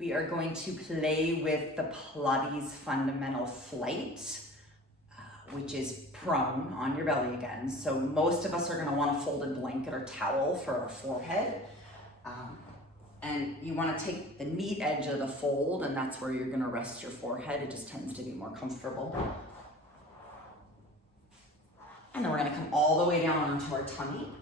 We are going to play with the Pilates fundamental flight, which is prone on your belly again. So most of us are gonna want a folded blanket or towel for our forehead. And you wanna take the neat edge of the fold, and that's where you're gonna rest your forehead. It just tends to be more comfortable. And then we're gonna come all the way down onto our tummy.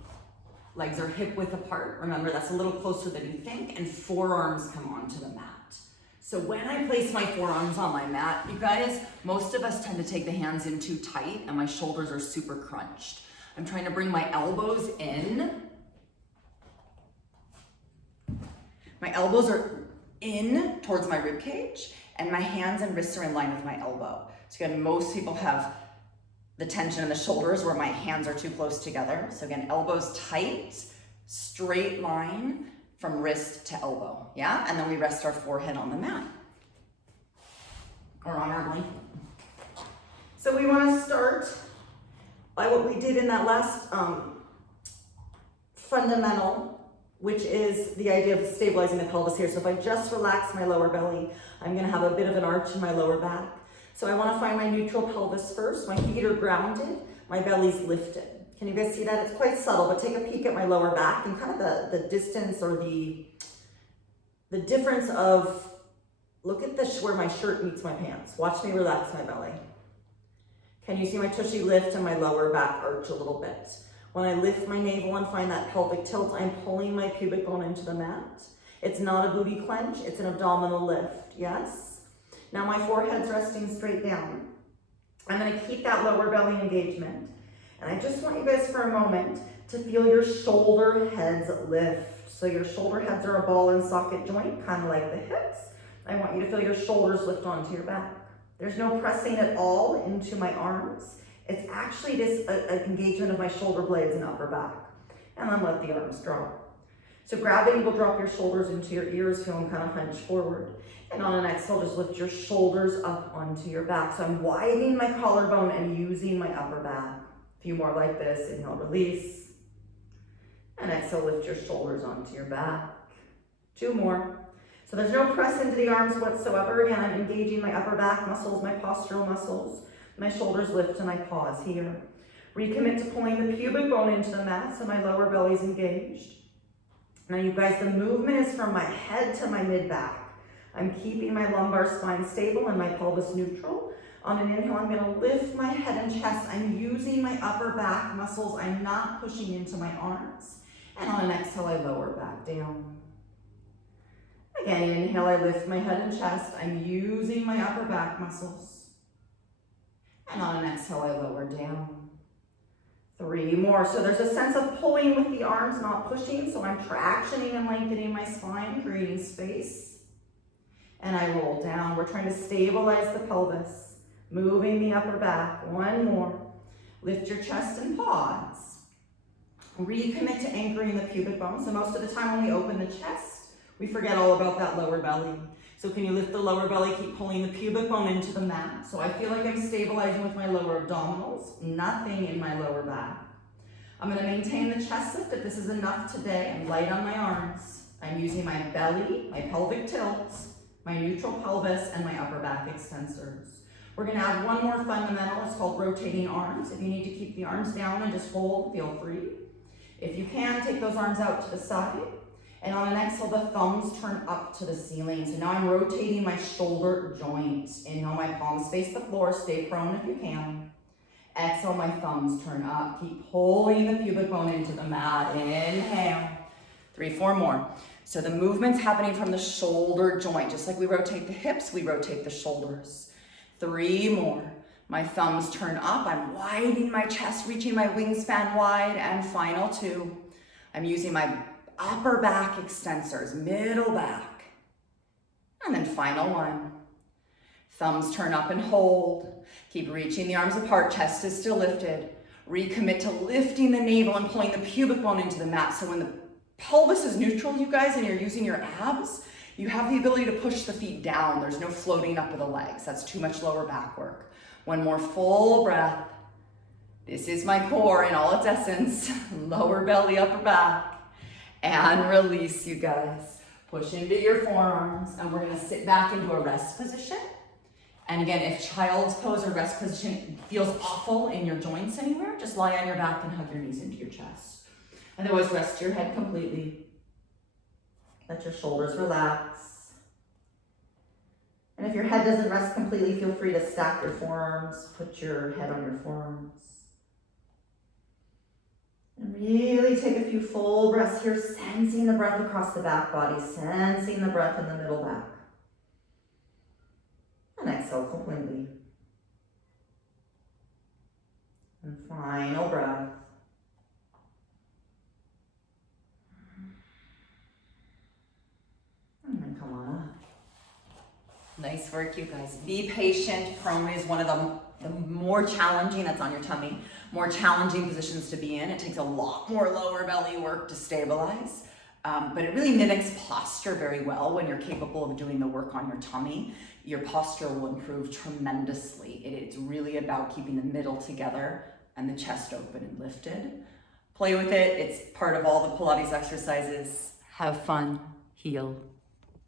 Legs are hip width apart. Remember, that's a little closer than you think, and forearms come onto the mat. So when I place my forearms on my mat, you guys, most of us tend to take the hands in too tight and my shoulders are super crunched. I'm trying to bring my elbows in. My elbows are in towards my rib cage, and my hands and wrists are in line with my elbow. So again, most people have the tension in the shoulders where my hands are too close together. So again, elbows tight, straight line from wrist to elbow, yeah? And then we rest our forehead on the mat or on our blanket. So we wanna start by what we did in that last fundamental, which is the idea of stabilizing the pelvis here. So if I just relax my lower belly, I'm gonna have a bit of an arch in my lower back. So I wanna find my neutral pelvis first. My feet are grounded, my belly's lifted. Can you guys see that? It's quite subtle, but take a peek at my lower back and kind of the distance or the difference of, look at where my shirt meets my pants. Watch me relax my belly. Can you see my tushy lift and my lower back arch a little bit? When I lift my navel and find that pelvic tilt, I'm pulling my pubic bone into the mat. It's not a booty clench, it's an abdominal lift, yes? Now my forehead's resting straight down. I'm gonna keep that lower belly engagement. And I just want you guys for a moment to feel your shoulder heads lift. So your shoulder heads are a ball and socket joint, kind of like the hips. I want you to feel your shoulders lift onto your back. There's no pressing at all into my arms. It's actually this engagement of my shoulder blades and upper back. And then let the arms drop. So gravity will drop your shoulders into your ears, feel them kind of hunch forward. And on an exhale, just lift your shoulders up onto your back. So I'm widening my collarbone and using my upper back. A few more like this. Inhale, release. And exhale, lift your shoulders onto your back. 2 more. So there's no press into the arms whatsoever. Again, I'm engaging my upper back muscles, my postural muscles. My shoulders lift and I pause here. Recommit to pulling the pubic bone into the mat so my lower belly's engaged. Now you guys, the movement is from my head to my mid-back. I'm keeping my lumbar spine stable and my pelvis neutral. On an inhale, I'm gonna lift my head and chest. I'm using my upper back muscles. I'm not pushing into my arms. And on an exhale, I lower back down. Again, inhale, I lift my head and chest. I'm using my upper back muscles. And on an exhale, I lower down. 3 more. So there's a sense of pulling with the arms, not pushing. So I'm tractioning and lengthening my spine, creating space. And I roll down. We're trying to stabilize the pelvis. Moving the upper back. 1 more. Lift your chest and pause. Recommit to anchoring the pubic bone. So most of the time when we open the chest, we forget all about that lower belly. So can you lift the lower belly, keep pulling the pubic bone into the mat. So I feel like I'm stabilizing with my lower abdominals, nothing in my lower back. I'm gonna maintain the chest lift. If this is enough today, I'm light on my arms. I'm using my belly, my pelvic tilts, my neutral pelvis, and my upper back extensors. We're gonna add 1 more fundamental. It's called rotating arms. If you need to keep the arms down and just hold, feel free. If you can, take those arms out to the side. And on an exhale, the thumbs turn up to the ceiling. So now I'm rotating my shoulder joint. Inhale, my palms face the floor. Stay prone if you can. Exhale, my thumbs turn up. Keep pulling the pubic bone into the mat. Inhale. 3, 4 more. So the movement's happening from the shoulder joint. Just like we rotate the hips, we rotate the shoulders. 3 more. My thumbs turn up. I'm widening my chest, reaching my wingspan wide. And final 2. I'm using my upper back extensors, middle back. And then final 1. Thumbs turn up and hold. Keep reaching the arms apart, chest is still lifted. Recommit to lifting the navel and pulling the pubic bone into the mat. So when the pelvis is neutral, you guys, and you're using your abs, you have the ability to push the feet down. There's no floating up with the legs. That's too much lower back work. 1 more full breath. This is my core in all its essence. Lower belly, upper back. And release, you guys. Push into your forearms, and we're gonna sit back into a rest position. And again, if child's pose or rest position feels awful in your joints anywhere, just lie on your back and hug your knees into your chest. Otherwise, rest your head completely. Let your shoulders relax. And if your head doesn't rest completely, feel free to stack your forearms, put your head on your forearms. And really take a few full breaths here, sensing the breath across the back body, sensing the breath in the middle back. And exhale completely. And final breath. And then come on up. Nice work, you guys. Be patient. Prone is one of the more challenging, that's on your tummy, more challenging positions to be in. It takes a lot more lower belly work to stabilize, but it really mimics posture very well when you're capable of doing the work on your tummy. Your posture will improve tremendously. It's really about keeping the middle together and the chest open and lifted. Play with it. It's part of all the Pilates exercises. Have fun. Heal.